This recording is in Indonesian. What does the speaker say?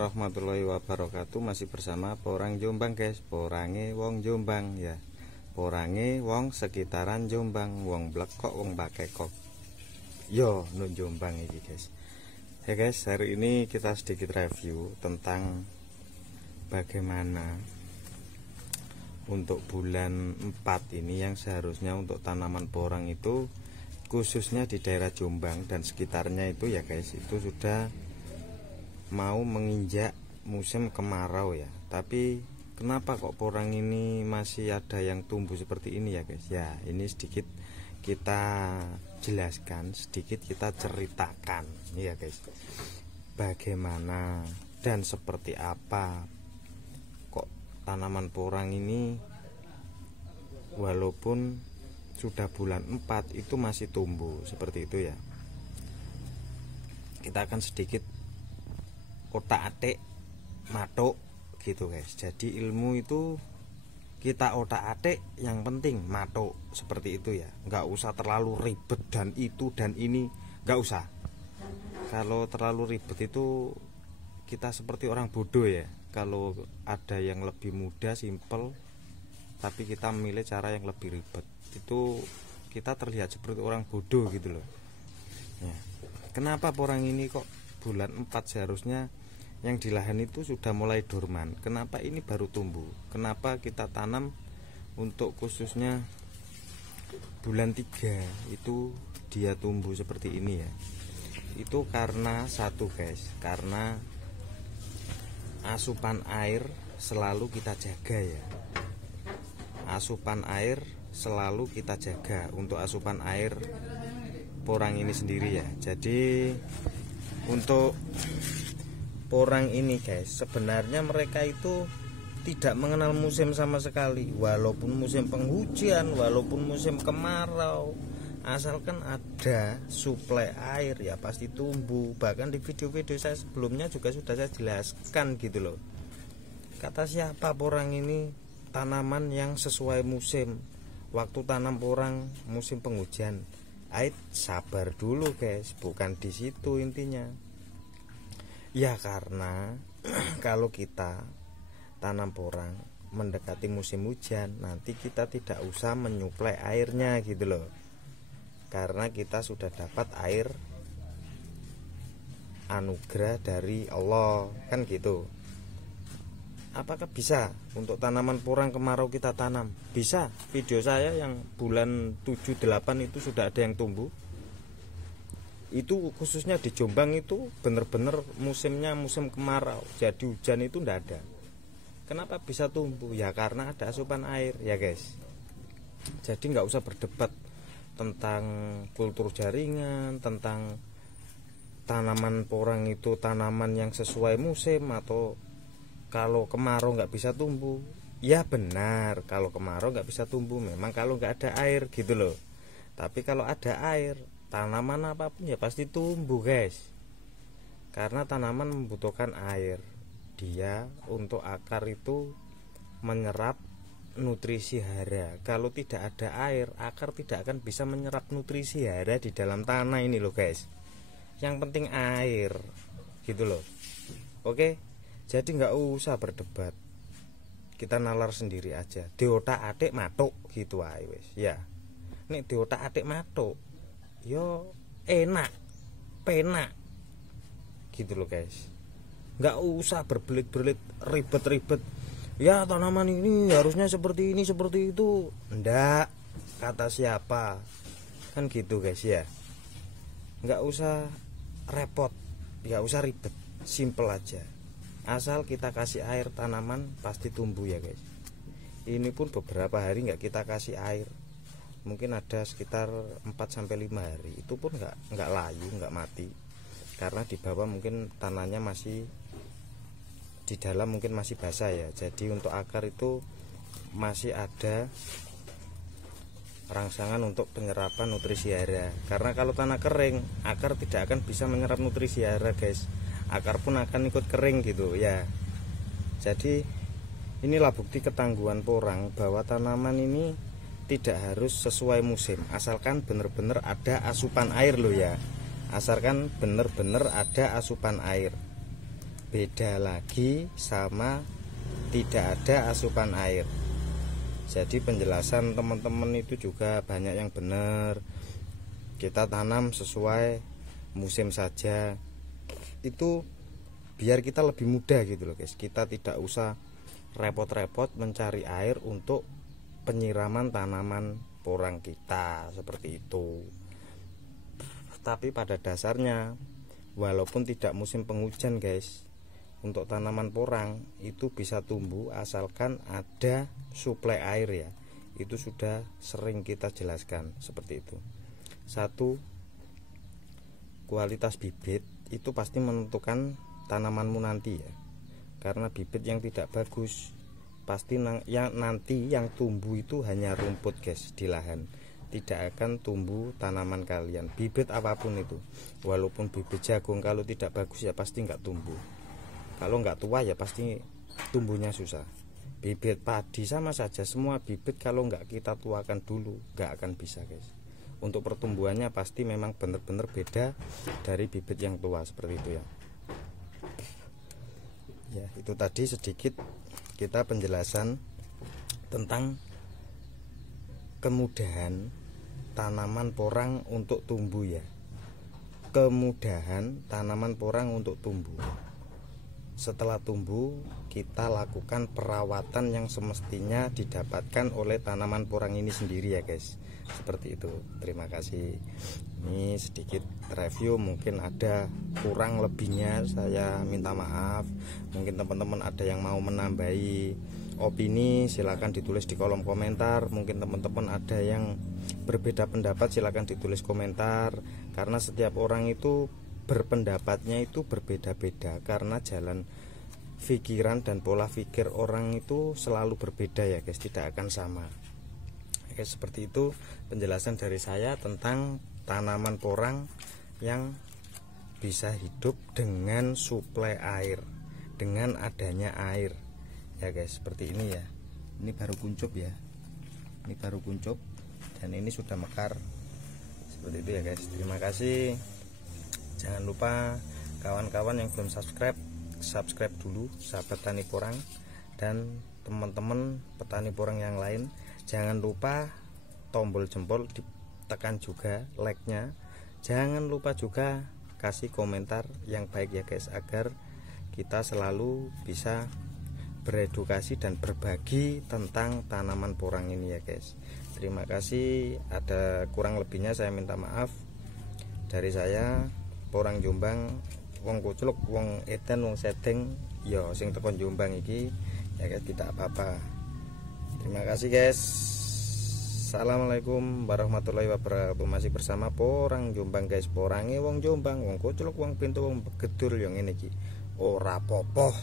warahmatullahi wabarakatuh. Masih bersama Porang Jombang guys. Porange wong Jombang ya. Porange wong sekitaran Jombang, wong blekok, wong bakekok. Yo nun Jombang ini guys. Ya guys, hari ini kita sedikit review tentang bagaimana untuk bulan 4 ini yang seharusnya untuk tanaman porang itu khususnya di daerah Jombang dan sekitarnya itu ya guys, itu sudah mau menginjak musim kemarau ya. Tapi kenapa kok porang ini masih ada yang tumbuh seperti ini ya guys? Ya, ini sedikit kita jelaskan, sedikit kita ceritakan ya guys. Bagaimana dan seperti apa kok tanaman porang ini walaupun sudah bulan 4 itu masih tumbuh seperti itu ya. Kita akan sedikit otak-atik matuk gitu guys. Jadi ilmu itu kita otak-atik, yang penting matuk seperti itu ya. Nggak usah terlalu ribet dan itu dan ini, nggak usah. Kalau terlalu ribet itu kita seperti orang bodoh ya. Kalau ada yang lebih mudah, simple, tapi kita memilih cara yang lebih ribet, itu kita terlihat seperti orang bodoh gitu loh ya. Kenapa porang ini kok bulan 4 seharusnya yang di lahan itu sudah mulai dorman? Kenapa ini baru tumbuh? Kenapa kita tanam untuk khususnya bulan 3 itu dia tumbuh seperti ini ya? Itu karena satu guys, karena asupan air selalu kita jaga ya. Asupan air selalu kita jaga untuk asupan air porang ini sendiri ya. Jadi untuk porang ini guys, sebenarnya mereka itu tidak mengenal musim sama sekali. Walaupun musim penghujan, walaupun musim kemarau, asalkan ada suplai air ya pasti tumbuh. Bahkan di video-video saya sebelumnya juga sudah saya jelaskan gitu loh. Kata siapa porang ini tanaman yang sesuai musim. Waktu tanam porang musim penghujan, sabar dulu guys, bukan di situ intinya. Ya karena kalau kita tanam porang mendekati musim hujan, nanti kita tidak usah menyuplai airnya gitu loh. Karena kita sudah dapat air anugerah dari Allah kan gitu. Apakah bisa untuk tanaman porang kemarau kita tanam? Bisa. Video saya yang bulan 7-8 itu sudah ada yang tumbuh. Itu khususnya di Jombang itu bener-bener musimnya musim kemarau, jadi hujan itu ndak ada. Kenapa bisa tumbuh? Ya karena ada asupan air ya guys. Jadi nggak usah berdebat tentang kultur jaringan, tentang tanaman porang itu tanaman yang sesuai musim atau kalau kemarau nggak bisa tumbuh. Ya benar, kalau kemarau nggak bisa tumbuh memang kalau nggak ada air gitu loh. Tapi kalau ada air, tanaman apapun ya pasti tumbuh guys. Karena tanaman membutuhkan air. Dia untuk akar itu menyerap nutrisi hara. Kalau tidak ada air, akar tidak akan bisa menyerap nutrisi hara di dalam tanah ini loh guys. Yang penting air gitu loh. Oke, jadi nggak usah berdebat, kita nalar sendiri aja. Diotak-atik matuk gitu aja wes ya. Nek diotak-atik matuk yo enak, penak gitu loh guys. Nggak usah berbelit-belit, ribet-ribet. Ya tanaman ini harusnya seperti ini, seperti itu. Ndak, kata siapa? Kan gitu guys ya. Nggak usah repot, nggak usah ribet, simple aja. Asal kita kasih air, tanaman pasti tumbuh ya guys. Ini pun beberapa hari nggak kita kasih air, mungkin ada sekitar 4-5 hari, itu pun nggak layu, nggak mati. Karena di bawah mungkin tanahnya masih, di dalam mungkin masih basah ya. Jadi untuk akar itu masih ada rangsangan untuk penyerapan nutrisi hara. Karena kalau tanah kering, akar tidak akan bisa menyerap nutrisi hara guys. Akar pun akan ikut kering gitu ya. Jadi inilah bukti ketangguhan porang bahwa tanaman ini tidak harus sesuai musim, asalkan benar-benar ada asupan air loh ya. Asalkan benar-benar ada asupan air. beda lagi sama tidak ada asupan air. Jadi penjelasan teman-teman itu juga banyak yang benar. Kita tanam sesuai musim saja, itu biar kita lebih mudah gitu loh guys. Kita tidak usah repot-repot mencari air untuk penyiraman tanaman porang kita seperti itu. Tapi pada dasarnya walaupun tidak musim penghujan guys, untuk tanaman porang itu bisa tumbuh asalkan ada suplai air ya. Itu sudah sering kita jelaskan seperti itu. Satu, kualitas bibit itu pasti menentukan tanamanmu nanti ya. Karena bibit yang tidak bagus pasti nanti yang tumbuh itu hanya rumput guys di lahan. Tidak akan tumbuh tanaman kalian, bibit apapun itu. Walaupun bibit jagung kalau tidak bagus ya pasti nggak tumbuh. Kalau nggak tua ya pasti tumbuhnya susah. Bibit padi sama saja, semua bibit kalau nggak kita tuakan dulu nggak akan bisa guys. Untuk pertumbuhannya pasti memang benar-benar beda dari bibit yang tua seperti itu ya. Ya itu tadi sedikit kita penjelasan tentang kemudahan tanaman porang untuk tumbuh ya. Kemudahan tanaman porang untuk tumbuh. Setelah tumbuh kita lakukan perawatan yang semestinya didapatkan oleh tanaman porang ini sendiri ya guys. Seperti itu. Terima kasih. Ini sedikit review, mungkin ada kurang lebihnya saya minta maaf. Mungkin teman-teman ada yang mau menambahi opini silahkan ditulis di kolom komentar. Mungkin teman-teman ada yang berbeda pendapat silahkan ditulis komentar. Karena setiap orang itu berpendapatnya itu berbeda-beda, karena jalan pikiran dan pola pikir orang itu selalu berbeda ya guys, tidak akan sama. Oke, seperti itu penjelasan dari saya tentang tanaman porang yang bisa hidup dengan suplai air, dengan adanya air ya guys. Seperti ini ya, ini baru kuncup ya, ini baru kuncup dan ini sudah mekar seperti itu ya guys. Terima kasih. Jangan lupa kawan-kawan yang belum subscribe dulu, sahabat tani porang dan teman-teman petani porang yang lain. Jangan lupa tombol jempol ditekan juga, like-nya. Jangan lupa juga kasih komentar yang baik ya guys, agar kita selalu bisa beredukasi dan berbagi tentang tanaman porang ini ya guys. Terima kasih. Ada kurang lebihnya saya minta maaf. Dari saya Porang Jombang, wong Kuculuk, wong Edan, wong Setting, yo sing tekon Jombang iki ya guys, tidak apa-apa. Terima kasih guys. Assalamualaikum warahmatullahi wabarakatuh. Masih bersama Porang Jombang guys. Porange wong Jombang, wong Kuculuk, wong Pintu, wong Begedur yang ini iki. Ora popoh.